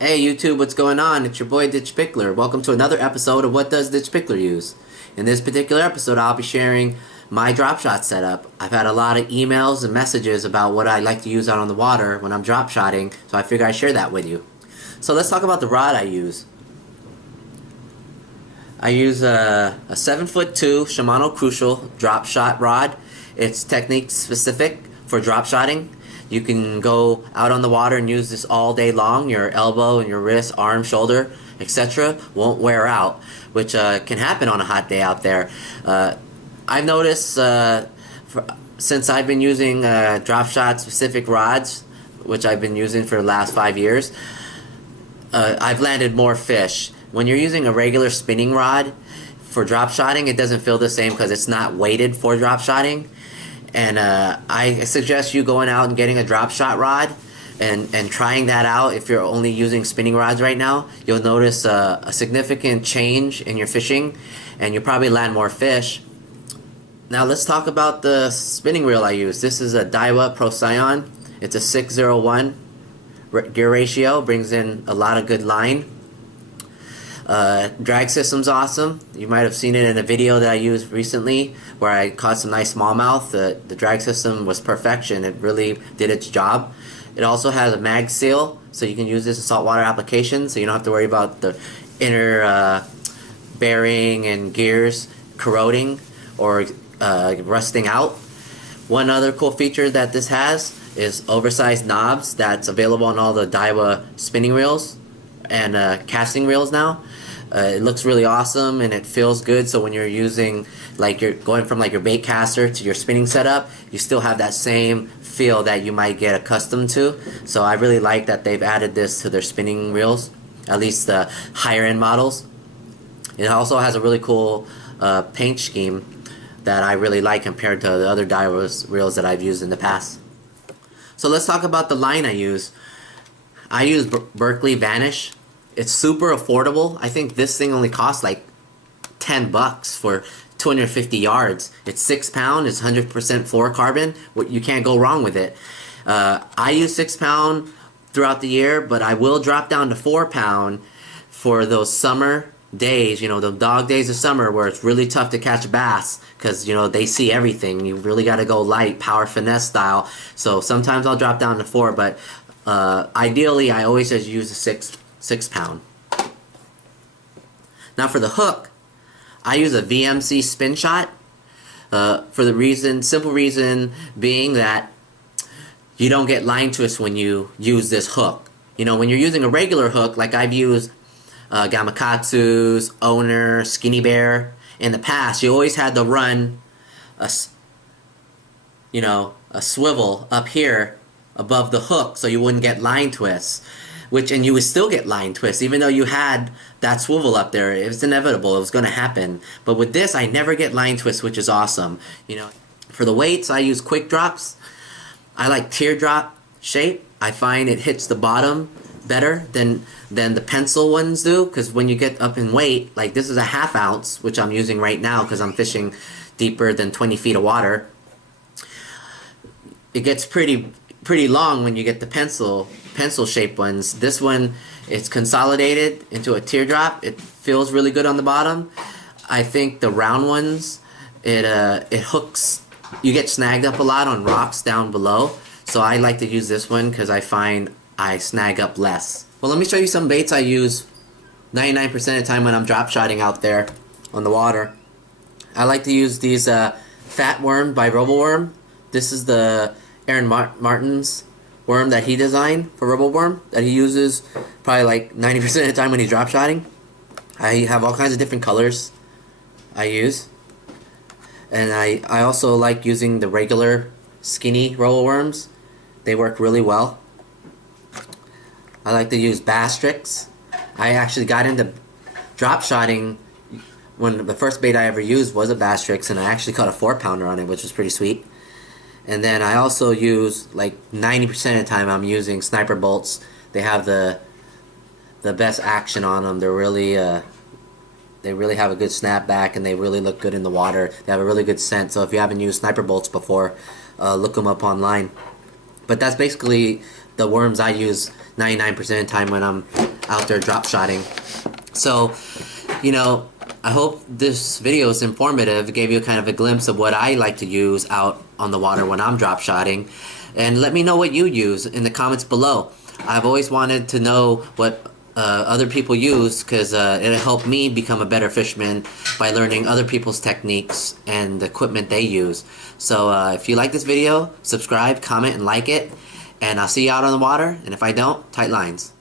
Hey YouTube, what's going on? It's your boy Ditch Pickler. Welcome to another episode of What Does Ditch Pickler Use? In this particular episode, I'll be sharing my Dropshot setup. I've had a lot of emails and messages about what I like to use out on the water when I'm drop shotting, so I figure I'd share that with you. So let's talk about the rod I use. I use a 7'2" Shimano Crucial drop shot rod. It's technique specific for drop shotting. You can go out on the water and use this all day long. Your elbow and your wrist, arm, shoulder, etc. won't wear out, which can happen on a hot day out there. I've noticed since I've been using drop shot specific rods, which I've been using for the last 5 years, I've landed more fish. When you're using a regular spinning rod for drop shotting, it doesn't feel the same because it's not weighted for drop shotting. And I suggest you going out and getting a drop shot rod and trying that out. If you're only using spinning rods right now, you'll notice a significant change in your fishing, and you'll probably land more fish. Now let's talk about the spinning reel I use. This is a Daiwa Procyon. It's a 601 gear ratio, brings in a lot of good line. Drag system's awesome. You might have seen it in a video that I used recently where I caught some nice smallmouth. The drag system was perfection. It really did its job. It also has a mag seal, so you can use this in saltwater applications, so you don't have to worry about the inner bearing and gears corroding or rusting out. One other cool feature that this has is oversized knobs that's available on all the Daiwa spinning reels and casting reels now. It looks really awesome and it feels good, so when you're using, like, you're going from like your bait caster to your spinning setup, you still have that same feel that you might get accustomed to. So I really like that they've added this to their spinning reels, at least the higher end models. It also has a really cool paint scheme that I really like compared to the other Daiwa reels that I've used in the past. So let's talk about the line I use. I use Berkley Vanish. It's super affordable. I think this thing only costs like $10 for 250 yards. It's 6 pound. It's 100% fluorocarbon. You can't go wrong with it. I use 6 pound throughout the year, but I will drop down to 4 pound for those summer days. You know, the dog days of summer where it's really tough to catch bass because, you know, they see everything. You really got to go light, power finesse style. So sometimes I'll drop down to 4, but ideally I always just use a 6 pound. Now for the hook, I use a VMC spin shot for the simple reason being that you don't get line twist when you use this hook. You know, when you're using a regular hook, like I've used Gamakatsu's, Owner, Skinny Bear in the past, you always had to run a swivel up here above the hook so you wouldn't get line twists. And you would still get line twists even though you had that swivel up there. It was inevitable. It was going to happen. But with this, I never get line twists, which is awesome. You know, for the weights, I use quick drops. I like teardrop shape. I find it hits the bottom better than the pencil ones do, because when you get up in weight, like this is a 1/2 ounce, which I'm using right now because I'm fishing deeper than 20 feet of water. It gets pretty long when you get the pencil shaped ones. This one, it's consolidated into a teardrop. It feels really good on the bottom. I think the round ones, it hooks. You get snagged up a lot on rocks down below, so I like to use this one because I find I snag up less. Well, let me show you some baits I use 99% of the time when I'm drop shotting out there on the water. I like to use these Fat Worm by RoboWorm. This is the Aaron Martin's worm that he designed for RoboWorm that he uses probably like 90% of the time when he's drop shotting. I have all kinds of different colors I use, and I also like using the regular skinny RoboWorms. They work really well. I like to use Bass Tricks. I actually got into drop shotting when the first bait I ever used was a Bass Tricks, and I actually caught a 4-pounder on it, which was pretty sweet. And then I also use, like 90% of the time, I'm using sniper bolts. They have the best action on them. They're really they really have a good snapback, and they really look good in the water. They have a really good scent. So if you haven't used sniper bolts before, look them up online. But that's basically the worms I use 99% of the time when I'm out there drop shotting. So, you know, I hope this video is informative. It gave you kind of a glimpse of what I like to use out on the water when I'm drop shotting. And let me know what you use in the comments below. I've always wanted to know what other people use, because it'll help me become a better fisherman by learning other people's techniques and the equipment they use. So if you like this video, subscribe, comment, and like it. And I'll see you out on the water. And if I don't, tight lines.